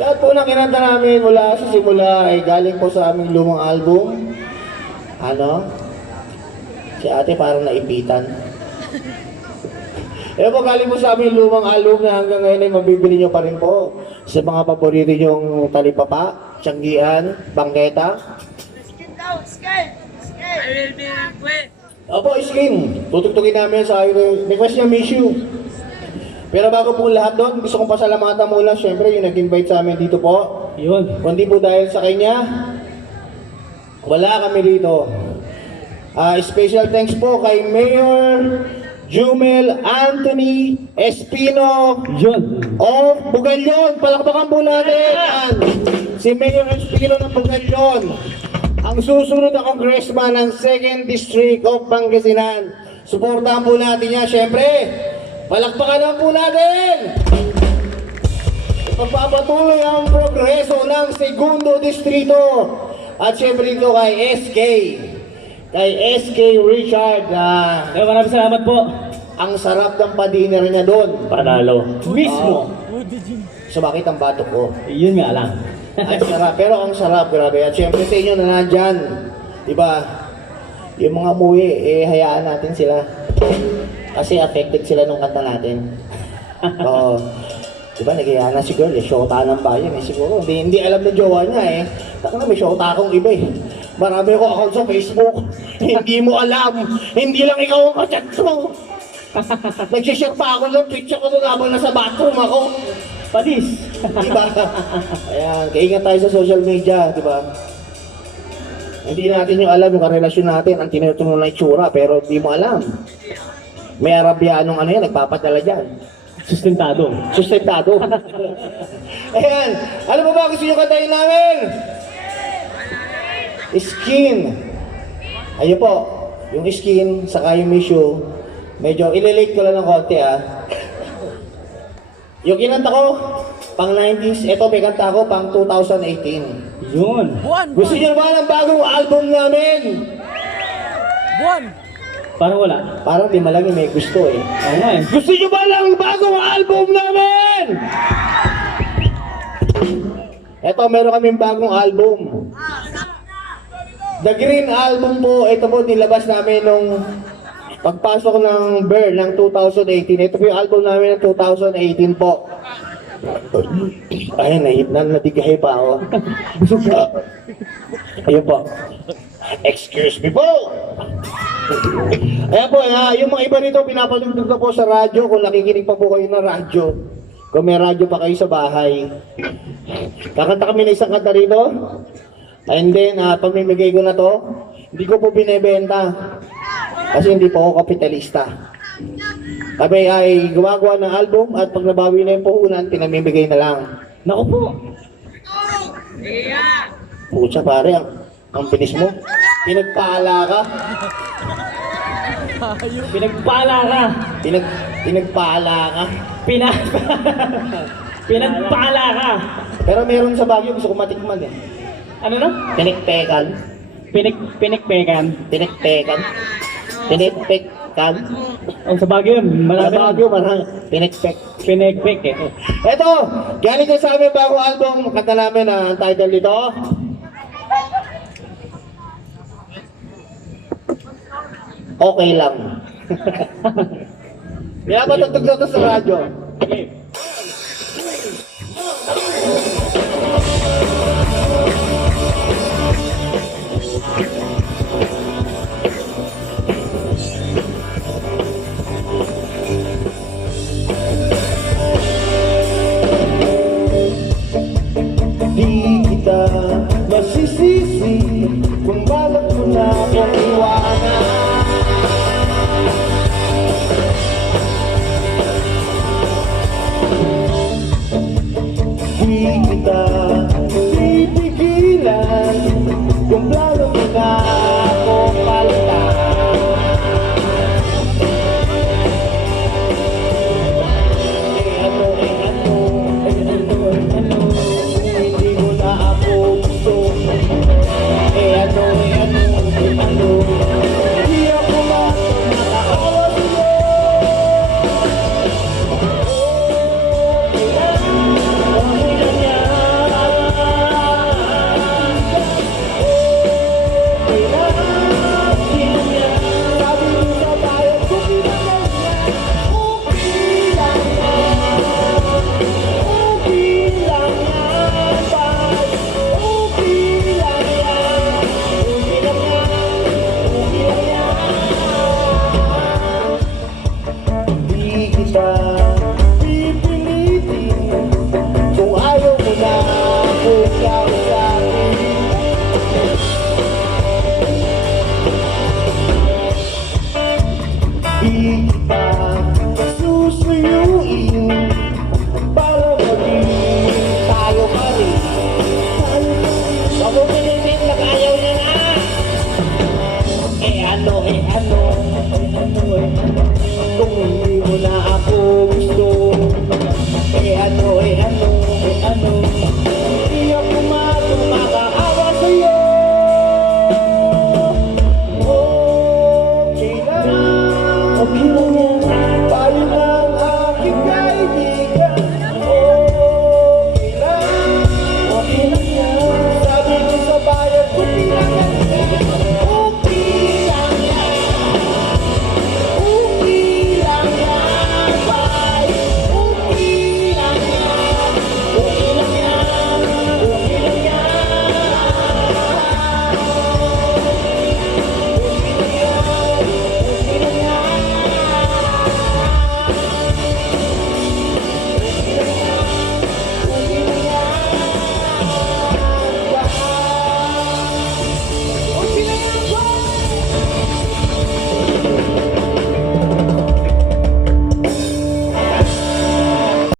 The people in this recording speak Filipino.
Lahat po ng kinanta namin mula sa simula ay galing po sa aming lumang album. Ano? Si ate parang naipitan. Po, galing po sa aming lumang album na hanggang ngayon ay mabibili nyo pa rin po sa mga paborito nyong talipapa, tiyanggian, bangketa. Skin daw, skin! Skin! I will be request. Opo, skin. Tutugtugin namin sa request niya, miss you. Pero bago po lahat doon, gusto kong pasalamatan muna, syempre, yung nag-invite sa amin dito po. Yun. Kundi po dahil sa kanya, wala kami dito. Special thanks po kay Mayor Jumel Anthony Espino Yun. of Bugalyon. Palakpakan po natin yan. Si Mayor Espino ng Bugalyon, ang susunod na congressman ng 2nd District of Pangasinan. Suportahan po natin yan, syempre. Palakpakan lang po natin! Pagpapatuloy ang progreso ng segundo distrito. At syempre dito kay SK. Kay SK Richard. Maraming salamat po. Ang sarap ng pa-dinner niya doon. Panalo. Mismo. Sumakit ang batok ko. Yun nga lang. Ang sarap. Pero ang sarap, grabe. At syempre sa inyo na nandyan. Diba? Yung mga muwi, hayaan natin sila. Kasi affected sila nung kanta natin. Oo. Diba, nagayaan na si girl, shota ng bayan siguro. Hindi alam ng jowa niya Taka na, may shota akong iba Marami ako account sa Facebook. Hindi mo alam. Hindi lang ikaw ang kachat mo. Nagsishare pa ako ng picture ko habang nasa bathroom ako. Padis. Diba? Ayan, kaingat tayo sa social media, diba? Hindi natin yung alam yung karelasyon natin, ang tinutunan na itsura, pero hindi mo alam. May Arabianong nagpapadala dyan. Sustentado. Sustentado. Ayan. Ano ba gusto nyo kantahin namin? Skin. Ayun po. Yung skin, saka yung issue. Medyo ililate ko lang ng konti Yung kinanta ko, pang 90s. Ito may kanta ko, pang 2018. Yun. Gusto nyo ba ng bagong album namin? Buwan! Parang wala. Parang di malagi may gusto Oo nga Gusto nyo ba ng bagong album namin? Eto, meron kaming bagong album. The Green Album po, ito po nilabas namin nung pagpasok ng Bear ng 2018. Ito po yung album namin ng 2018 po. Ayun, nadigahe pa ako. Ayun po. Excuse me po! Ayan po, yung mga iba rito, pinapatugtog na po sa radyo. Kung nakikinig pa po kayo ng radyo, kung may radyo pa kayo sa bahay. Kakanta kami na isang kanta rito. And then, pamimigay ko na to, hindi ko po binebenta. Kasi hindi po ako kapitalista. Kami ay gumagawa ng album at pag nabawi na yung puhunan, pinamimigay na lang. Naku po. Pucha pare, ang pinis mo. Pinagpala ka. Pinagpala ka. Pinagpala ka. Pinagpala ka. Pero meron sa Baguio, gusto ko matikman Ano na? Pinikpekan. Pinikpekan. Pinikpekan. Pinikpekan. Ang sa Baguio yun. Sa Malaki Baguio, marang pinikpek. Pinikpek Ito, galing ko sa aming bagong album. Kanta namin ang title dito. Okay lang. Kaya matutugtog to sa radyo. Okay.